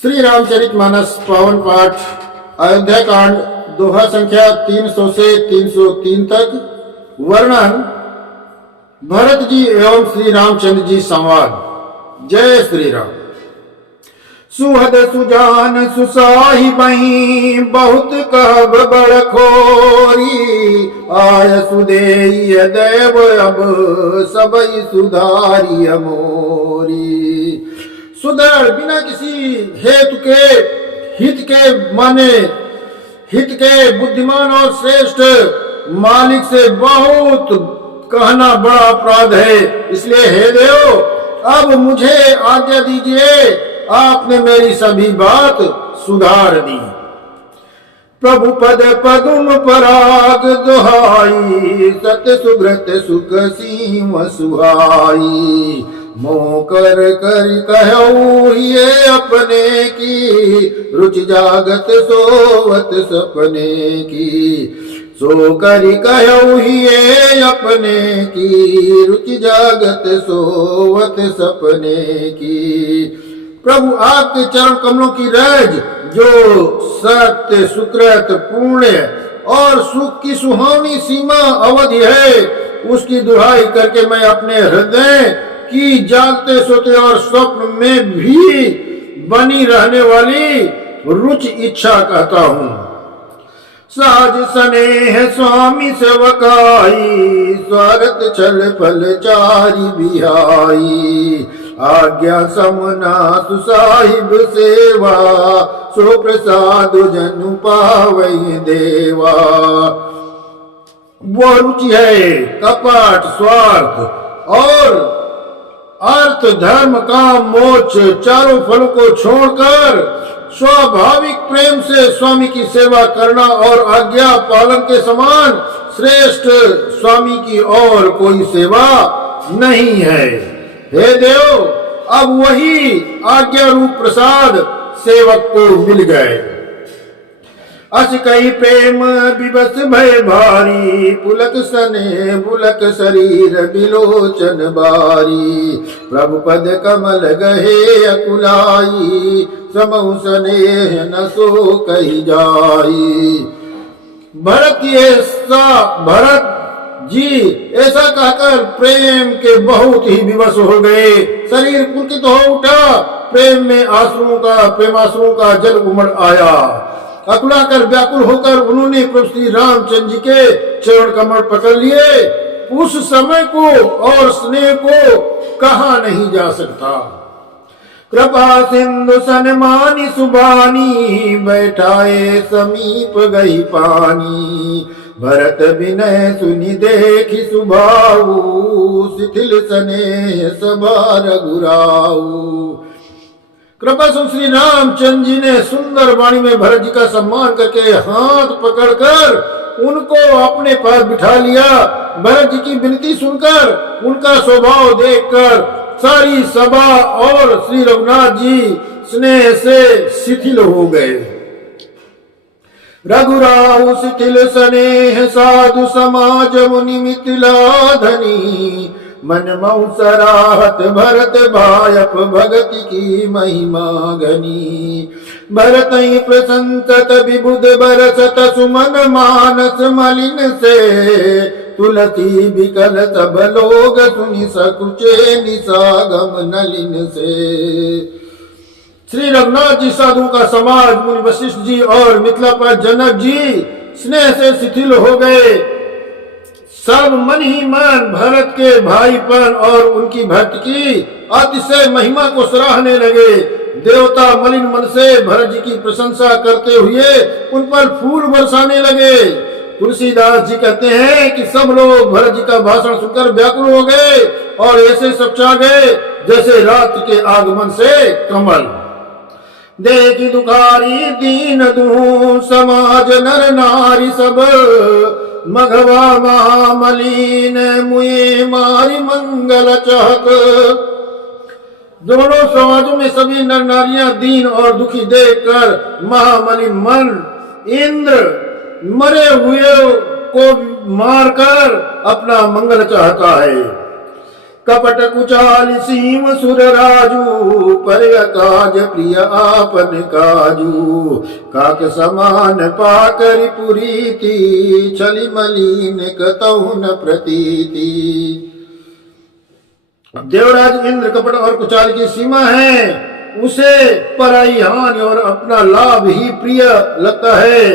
श्री रामचरितमानस पावन पाठ अयोध्या कांड दोहा संख्या 300 से 303 तक। वर्णन भरत जी एवं श्री रामचंद्र जी संवाद। जय श्री राम। सुहद सुजान सुसाहिबहि बहुत कहब बड़ खोरी आय सुदेय देव अब सबई सुधारी मोरी। सुधर बिना किसी हेतु के हित के माने हित के बुद्धिमान और श्रेष्ठ मालिक से बहुत कहना बड़ा अपराध है। इसलिए हे देव अब मुझे आज्ञा दीजिए, आपने मेरी सभी बात सुधार दी। प्रभु पद पदुम पराग दुहाई सत्य सुब्रत सुख सीम सुहाई। मोकर कर कहूँ ये अपने की रुचि जागत सोवत सपने की। सो करी कहूँ ये अपने की रुचि जागत सोवत सपने की। प्रभु आपके चरण कमलों की रज जो सत्य सुकृत पुण्य और सुख की सुहावनी सीमा अवधि है, उसकी दुहाई करके मैं अपने हृदय की जागते सोते और स्वप्न में भी बनी रहने वाली रुचि इच्छा कहता हूँ। साज स्नेह स्वामी सेवकाई स्वागत छल फल चारी बिहाई। आज्ञा समना सुसाहिब सेवा सो प्रसाद जनु पावई देवा। वो रुचि है कपट स्वार्थ और अर्थ धर्म काम मोक्ष चारों फलों को छोड़कर स्वाभाविक प्रेम से स्वामी की सेवा करना और आज्ञा पालन के समान श्रेष्ठ स्वामी की और कोई सेवा नहीं है। हे देव अब वही आज्ञा रूप प्रसाद सेवक को मिल गए। अस कई प्रेम विवश भय भारी पुलक सने बुलक शरीर बिलोचन बारी। प्रभु पद कमल गहे अकुलाई समऊ स्नेह न सो कही जाई। भरत जी ऐसा कहकर प्रेम के बहुत ही विवश हो गए। शरीर पुलकित हो उठा, प्रेम में प्रेमाश्रुओं का जल उमड़ आया। अकुला कर व्याकुल होकर उन्होंने प्रभु श्री रामचंद्र जी के चरण कमल पकड़ लिए। उस समय को और स्नेह को कहा नहीं जा सकता। कृपा सिंधु सनमानी सुबानी बैठाए समीप गई पानी। भरत विनय सुनि देखी सुभाऊ शिथिल स्नेह सभा रघुराऊ। कृपा श्री रामचंद्र जी ने सुंदर वाणी में भरत जी का सम्मान करके हाथ पकड़कर उनको अपने पास बिठा लिया। भरत जी की विनती सुनकर उनका स्वभाव देखकर सारी सभा और श्री रघुनाथ जी स्नेह से शिथिल हो गए। रघुराहु शिथिल स्नेह साधु समाज मुनि मिथिला धनी। मन मऊ सराहत भरत भायप भगति की महिमा घनी। भरत प्रसंसत विबुध बरसत सुमन मानस मलिन से। तुलसी बिकल सब लोग सुनि सकुचे निसागम नलिन से। श्री रघुनाथ जी साधुओं का समाज मुनि वशिष्ठ जी और मिथिला पर जनक जी स्नेह से शिथिल हो गए। सब मन ही मन भरत के भाईपन और उनकी भक्ति की अतिशय महिमा को सराहने लगे। देवता मलिन मन से भरत जी की प्रशंसा करते हुए उन पर फूल बरसाने लगे। तुलसीदास जी कहते हैं कि सब लोग भरत जी का भाषण सुनकर व्याकुल हो गए और ऐसे सपचा गए जैसे रात के आगमन से कमल। देखी दुखारी दीन दुहु समाज नर नारी सब। मघवा महामलीन मुए मारी मंगल चहक। दोनों समाजों में सभी नर नारियां दीन और दुखी देखकर महामलिन मन इंद्र मरे हुए को मारकर अपना मंगल चाहता है। कपट कुचाल सीम सुर राजू, पर काज प्रिय आपन काजू। काक समान पाकर पुरीति, छली मलिन कतहु न प्रतीति। देवराज इंद्र कपट और कुचाल की सीमा है, उसे पराई हानि और अपना लाभ ही प्रिय लगता है।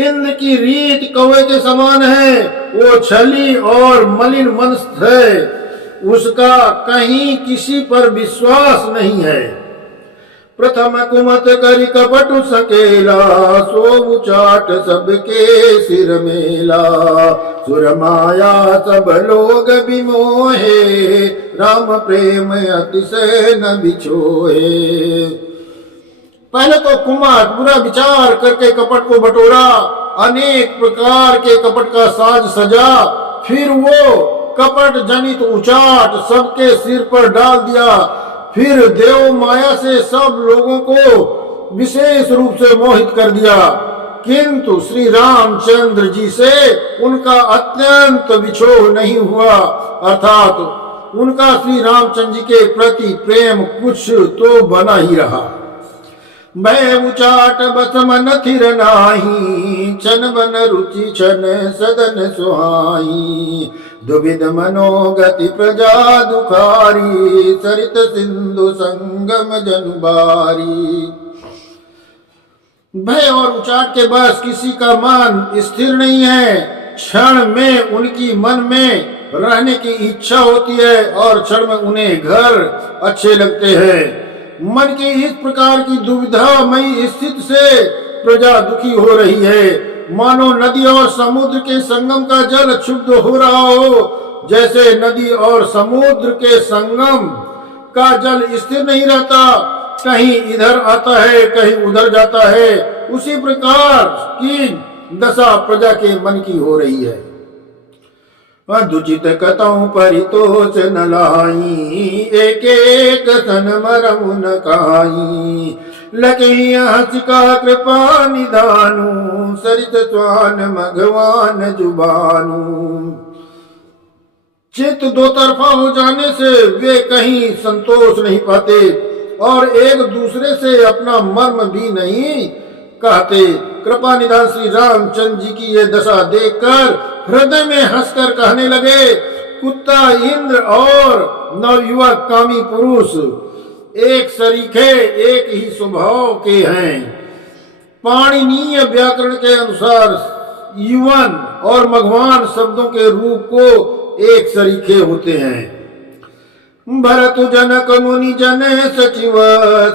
इंद्र की रीत कौवे के समान है, वो छली और मलिन मनस्थ है, उसका कहीं किसी पर विश्वास नहीं है। प्रथम कुमत करी कपट सकेला, सो चाट सबके सिर मेला। सुर माया सब लोग बिमोहे, राम प्रेम अतिशय न बिछोहे। पहले तो कुमार बुरा विचार करके कपट को बटोरा, अनेक प्रकार के कपट का साज सजा, फिर वो कपट जनित उचाट सबके सिर पर डाल दिया। फिर देव माया से सब लोगों को विशेष रूप से मोहित कर दिया, किंतु श्री रामचंद्र जी से उनका अत्यंत विछोह नहीं हुआ, अर्थात उनका श्री रामचंद्र जी के प्रति प्रेम कुछ तो बना ही रहा। मैं उचाट बस मन थिर नाही, छन बन रुचि छन सदन सुहाई। दुविध मनोगति प्रजा दुखारी, सरित सिंधु संगम जनुबारी। भय और उचाट के बस किसी का मन स्थिर नहीं है। क्षण में उनकी मन में रहने की इच्छा होती है और क्षण में उन्हें घर अच्छे लगते हैं। मन की इस प्रकार की दुविधामयी स्थिति से प्रजा दुखी हो रही है, मानो नदी और समुद्र के संगम का जल क्षुब्ध हो रहा हो। जैसे नदी और समुद्र के संगम का जल स्थिर नहीं रहता, कहीं इधर आता है कहीं उधर जाता है, उसी प्रकार की दशा प्रजा के मन की हो रही है। दुचित कतहु परितोष न लाई, एक एक सन मरमु न काई। लकी हंसिका कृपा निधानु, सरित स्वान मघवान जुबानु। चित्त दो तरफा हो जाने से वे कहीं संतोष नहीं पाते और एक दूसरे से अपना मर्म भी नहीं कहते। कृपा निधान श्री रामचंद्र जी की ये दशा देखकर हृदय में हंसकर कहने लगे, कुत्ता इंद्र और नवयुवक कामी पुरुष एक सरीखे एक ही स्वभाव के हैं। पाणिनीय व्याकरण के अनुसार युवन और मघवान शब्दों के रूप को एक सरीखे होते हैं। भरत जनक मुनि जन सचिव,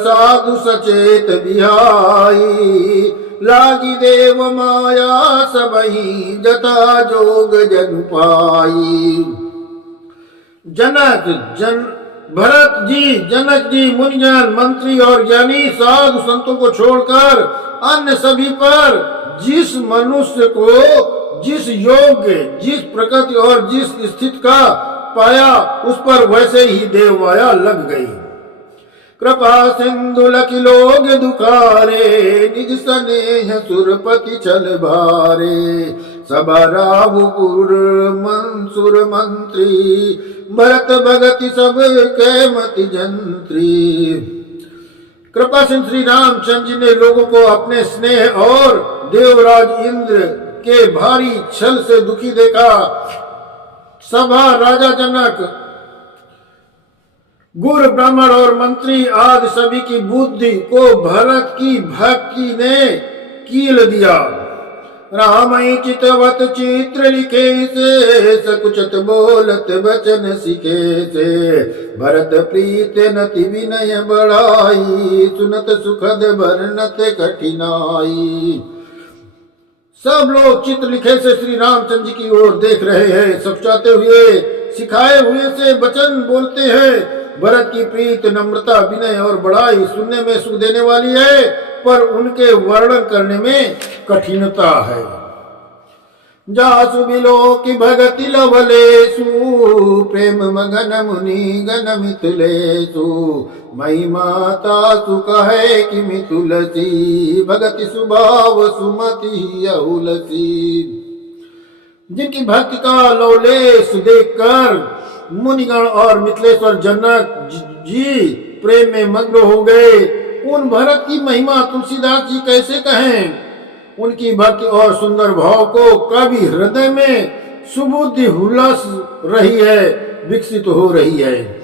साधु सचेत बिहाई। लागी देव माया सबही, जता जोग जन पाई। भरत जी, जनक जी, मुनिजन, मंत्री और ज्ञानी साधु संतों को छोड़कर अन्य सभी पर जिस मनुष्य को जिस योग्य, जिस प्रकृति और जिस स्थिति का पाया, उस पर वैसे ही देव माया लग गई। कृपा सिंधु लखि लोग दुखारे, निज स्नेह सुरपति चल भारे। सब राहुपुर मंसूर मंत्री, भरत भगति सब के मति जंत्री। कृपा सिंह श्री रामचंद्र जी ने लोगों को अपने स्नेह और देवराज इंद्र के भारी छल से दुखी देखा। सभा राजा जनक, गुरु ब्राह्मण और मंत्री आदि सभी की बुद्धि को भरत की भक्ति ने कील दिया। रामई चितवत चित्र लिखे से, सकुचत बोलत वचन सीखे से। भरत प्रीत नति विनय बढ़ाई, सुनत सुखद वर्णत कठिनाई। सब लोग चित्र लिखे से श्री रामचंद्र जी की ओर देख रहे हैं, सकुचाते हुए सिखाए हुए से वचन बोलते हैं। भरत की प्रीत, नम्रता, विनय और बड़ाई सुनने में सुख देने वाली है, पर उनके वर्णन करने में कठिनता है। जासु बिलो की भगति लवलेसु, प्रेम मगन मुनि गण मिथिलेसु। महिमा तासु कहे कि मिथुलसी, भगति सुभाव सुमति अहुलसी। जिनकी भक्ति का लवलेश देखकर मुनिगण और मिथिलेश्वर जनक जी प्रेम में मग्न हो गए। उन भरत की महिमा तुलसीदास जी कैसे कहें? उनकी भक्ति और सुंदर भाव को कवि हृदय में सुबुद्धि हुलस रही है, विकसित हो रही है।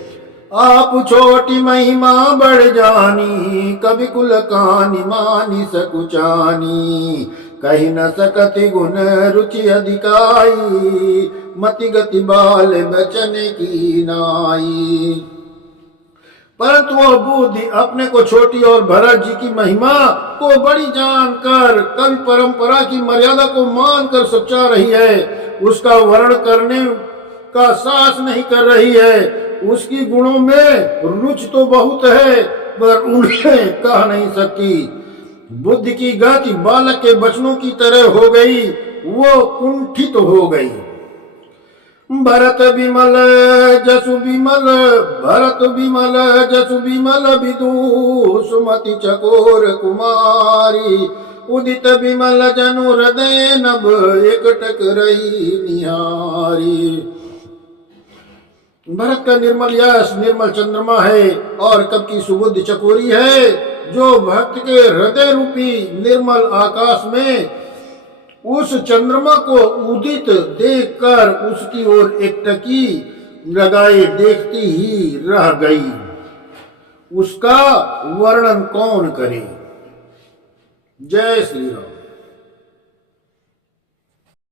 आप छोटी महिमा बढ़ जानी, कवि कुल कानि मानी सकुचानी। कही न सकति गुण रुचि अधिकाई, मति गति बाल बचन की नाई। परंतु वह बुद्धि अपने को छोटी और भरत जी की महिमा को बड़ी जानकर, कवि परंपरा की मर्यादा को मानकर सच्चा रही है। उसका वर्णन करने का साहस नहीं कर रही है। उसकी गुणों में रुचि तो बहुत है, पर उन्हें कह नहीं सकती। बुद्धि की गति बालक के बचनों की तरह हो गई, वो कुंठित हो गई। भरत विमल जसु विमल, भरत विमल जसु विमल विदु सुमति चकोर कुमारी। उदित विमल जनु हृदय नभ, एकटक रही निहारी। भरत का निर्मल यश निर्मल चंद्रमा है और कब की सुबुद्धि चकोरी है, जो भक्त के हृदय रूपी निर्मल आकाश में उस चंद्रमा को उदित देखकर उसकी ओर एकटकी लगाए देखती ही रह गई। उसका वर्णन कौन करे? जय श्री राम।